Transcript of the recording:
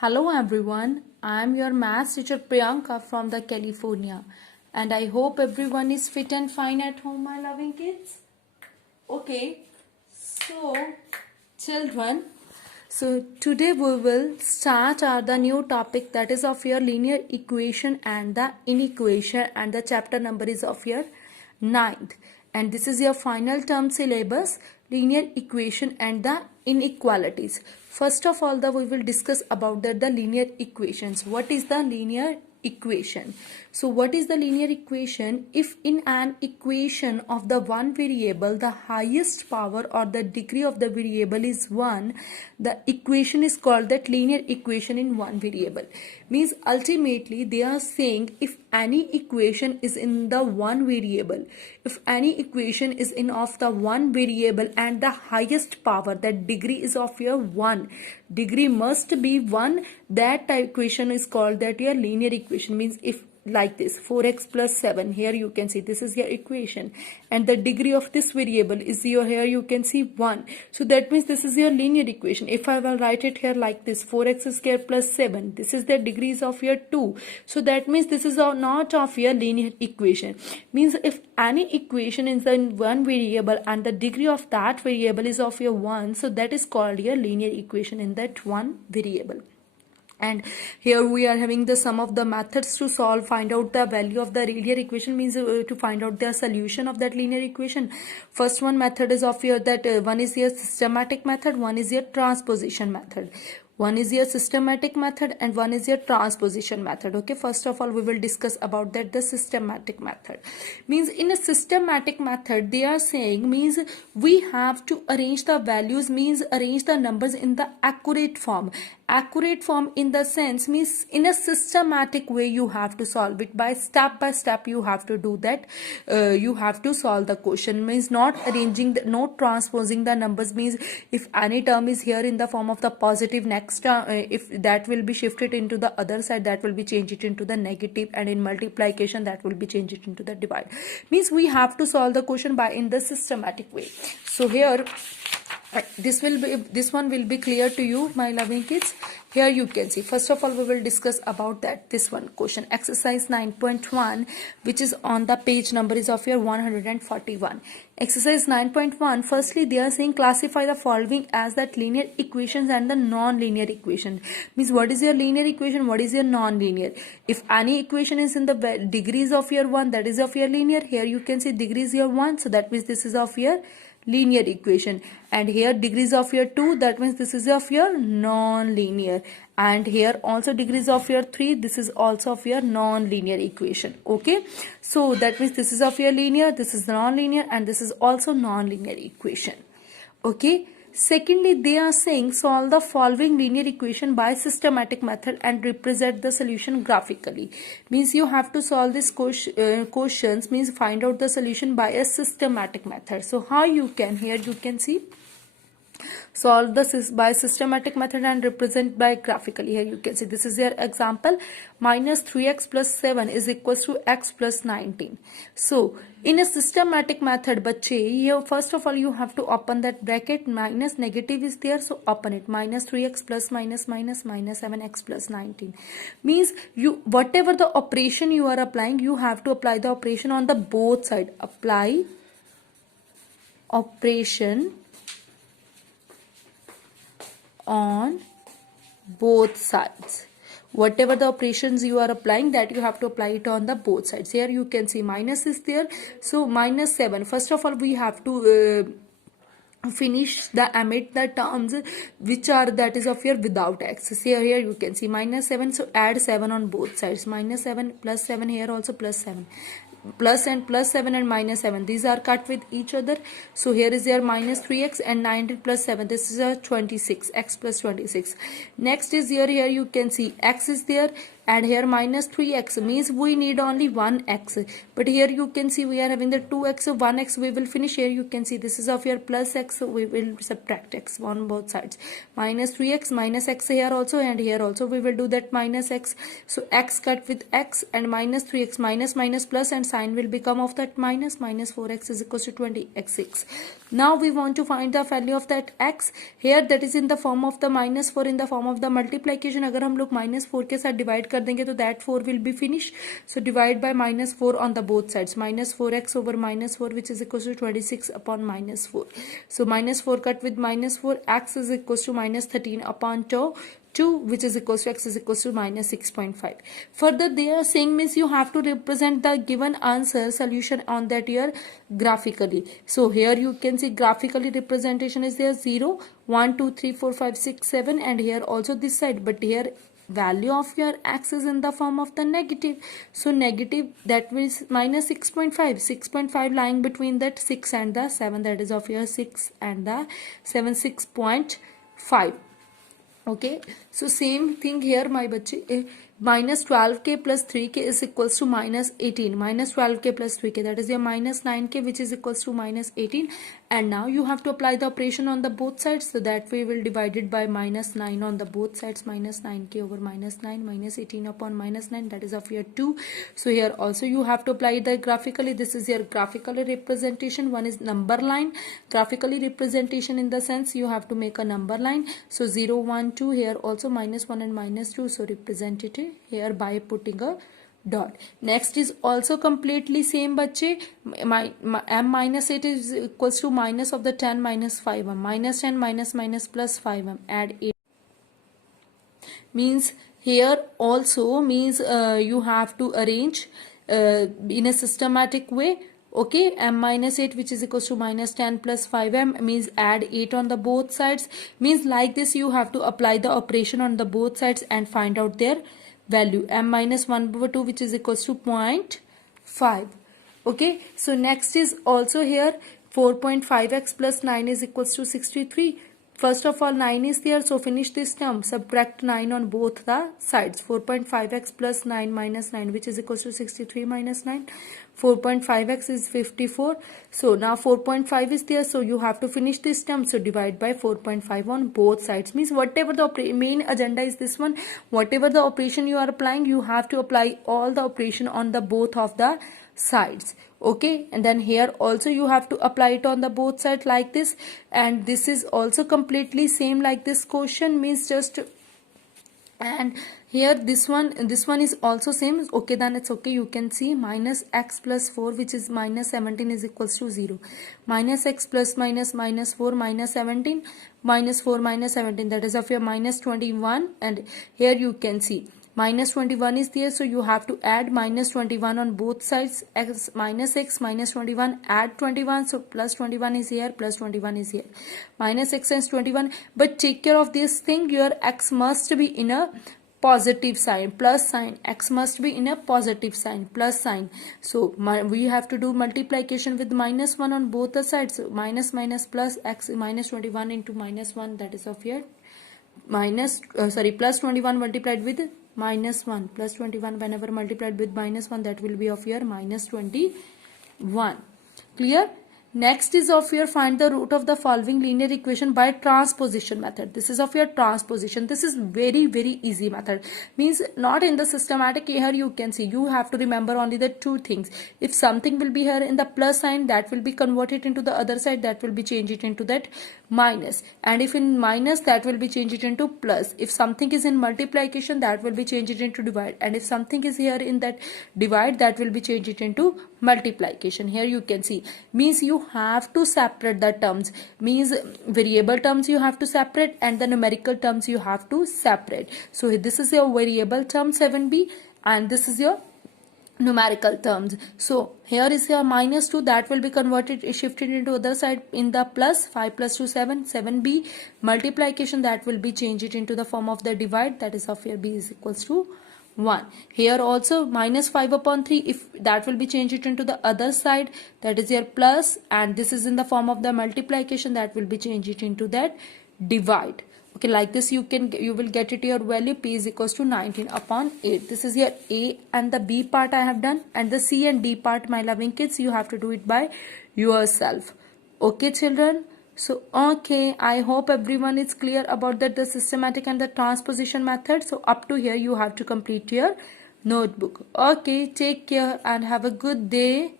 Hello everyone, I am your maths teacher Priyanka from the California and I hope everyone is fit and fine at home, my loving kids. Okay, so children, today we will start the new topic that is of your linear equation and the inequation, and the chapter number is of your ninth, and this is your final term syllabus, linear equation and the inequalities. First of all, we will discuss about the linear equations. What is the linear equation? So what is the linear equation? If in an equation of the one variable the highest power or the degree of the variable is 1, the equation is called that linear equation in one variable. Means ultimately they are saying if any equation is in the one variable, if any equation is in of the one variable and the highest power, that degree is of your 1, degree must be 1, that equation is called that your linear equation. Means if like this 4x plus 7, here you can see this is your equation and the degree of this variable is your, here you can see 1, so that means this is your linear equation. If I will write it here like this 4x square plus 7, this is the degrees of your 2, so that means this is not of your linear equation. Means if any equation is in one variable and the degree of that variable is of your 1, so that is called your linear equation in that one variable. And here we are having the sum of the methods to solve, find out the value of the linear equation, means to find out the solution of that linear equation. First one method is of your that one is your systematic method, one is your transposition method. One is your systematic method and one is your transposition method. Okay, first of all we will discuss about that the systematic method. Means in a systematic method they are saying, means we have to arrange the values, means arrange the numbers in the accurate form. Accurate form in the sense means in a systematic way you have to solve it, by step you have to do that. You have to solve the question, means not arranging not transposing the numbers. Means if any term is here in the form of the positive, next term if that will be shifted into the other side, that will be changed it into the negative, and in multiplication that will be changed it into the divide. Means we have to solve the question by in the systematic way. So here this one will be clear to you, my loving kids. Here you can see, first of all we will discuss about that this one question, exercise 9.1, which is on the page number is of your 141. Exercise 9.1, firstly they are saying classify the following as that linear equations and the non-linear equation. Means what is your linear equation, what is your non-linear. If any equation is in the degrees of your 1, that is of your linear. Here you can see degrees your 1, so that means this is of your linear equation, and here degrees of your 2, that means this is of your non-linear, and here also degrees of your 3, this is also of your non-linear equation. Okay, so that means this is of your linear, this is non-linear, and this is also non-linear equation. Okay, secondly they are saying solve the following linear equation by systematic method and represent the solution graphically. Means you have to solve this questions, means find out the solution by a systematic method. So how you can, here you can see solve this by systematic method and represent by graphically. Here you can see this is your example, minus 3x plus 7 is equals to x plus 19. So in a systematic method bache, here first of all you have to open that bracket, minus negative is there, so open it, minus 3x plus minus 7x plus 19. Means you whatever the operation you are applying, you have to apply the operation on the both side. Apply operation on both sides. Whatever the operations you are applying, that you have to apply it on the both sides. Here you can see minus is there, so minus 7. First of all we have to finish the omit the terms which are that is of your without x. So here you can see minus 7, so add 7 on both sides, minus 7 plus 7, here also plus 7, plus and plus 7 and minus 7, these are cut with each other. So here is your minus 3x and 19 plus 7, this is a 26, x plus 26. Next is here you can see x is there, and here minus 3x, means we need only 1x, but here you can see we are having the 2x, so 1x we will finish. Here you can see this is of your plus x, so we will subtract x on both sides, minus 3x minus x here also, and here also we will do that minus x, so x cut with x, and minus 3x minus minus plus, and sign will become of that minus 4x is equals to 20 x6. Now we want to find the value of that x. Here that is in the form of the -4 in the form of the multiplication. अगर हम लोग -4 के साथ divide कर देंगे तो that 4 will be finished. So divide by -4 on the both sides. -4x over -4 which is equals to 26 upon -4. So -4 cut with -4, x is equals to -13 upon 2 which is equals to x is equals to -6.5. Further they are saying means you have to represent the given answer solution on that here graphically. So here you can see graphically representation is there 0 1 2 3 4 5 6 7 and here also this side, but here value of your x is in the form of the negative. So negative, that means -6.5. 6.5 lying between that 6 and the 7, that is of your 6 and the 7, 6.5. Okay, so same thing here my bache, -12k plus 3k is equals to -18. -12k plus 3k, that is your -9k which is equals to -18. And now you have to apply the operation on the both sides, so that way we will divide it by -9 on the both sides. -9k over -9, -18 upon -9, that is of your 2. So here also you have to apply the graphically. This is your graphical representation. One is number line. Graphically representation in the sense you have to make a number line. So 0 1 2, here also -1 and -2, so represent it here by putting a dot. Next is also completely same bache. M minus 8 is equals to minus of the 10 minus 5m. -10 minus plus 5m. Add 8. Means here also means you have to arrange in a systematic way. Okay, m minus 8 which is equals to -10 plus 5m means add 8 on the both sides. Means like this you have to apply the operation on the both sides and find out their value. M minus 1/2 which is equals to 0.5. Okay, so next is also here 4.5x plus 9 is equals to 63. First of all 9 is there, so finish this term, subtract 9 on both the sides. 4.5x plus 9 minus 9 which is equals to 63 minus 9. 4.5x is 54. So now 4.5 is there, so you have to finish this term, so divide by 4.5 on both sides. Means whatever the main agenda is this one, whatever the operation you are applying, you have to apply all the operation on the both of the sides. Okay, and then here also you have to apply it on the both sides like this, and this is also completely same like this question. Means just, and here this one is also same. Okay, then it's okay. You can see minus x plus 4 which is -17 is equals to 0. Minus x plus -4 -17 -4 -17, that is of your -21. And here you can see -21 is there, so you have to add -21 on both sides. X -21 add 21, so plus 21 is here, plus 21 is here, -x and 21. But take care of this thing, your x must be in a positive sign, plus sign. X must be in a positive sign, plus sign. So we have to do multiplication with -1 on both the sides. So minus plus x, -21 into -1, that is of your plus 21 multiplied with -1, plus 21 whenever multiplied with -1, that will be of your -21. Clear? Next is of your find the root of the following linear equation by transposition method. This is of your transposition. This is very easy method. Means not in the systematic. Here you can see you have to remember only the two things. If something will be here in the plus sign, that will be converted into the other side, that will be changed it into that minus. And if in minus, that will be changed it into plus. If something is in multiplication, that will be changed it into divide. And if something is here in that divide, that will be changed it into multiplication. Here you can see means you have to separate the terms. Means variable terms you have to separate and the numerical terms you have to separate. So this is your variable term 7b and this is your numerical terms. So here is your -2, that will be converted, shifted into other side in the plus. 5 plus 2 7, 7b. Multiplication, that will be changed into the form of the divide, that is of your b is equals to 1. Here also -5 upon 3, if that will be changed into the other side, that is your plus, and this is in the form of the multiplication, that will be changed into that divide. Okay, like this you will get it your value p is equals to 19 upon 8. This is your A and the B part I have done, and the C and D part, my loving kids, you have to do it by yourself. Okay children, so okay, I hope everyone is clear about that, the systematic and the transposition method. So up to here you have to complete your notebook. Okay, take care and have a good day.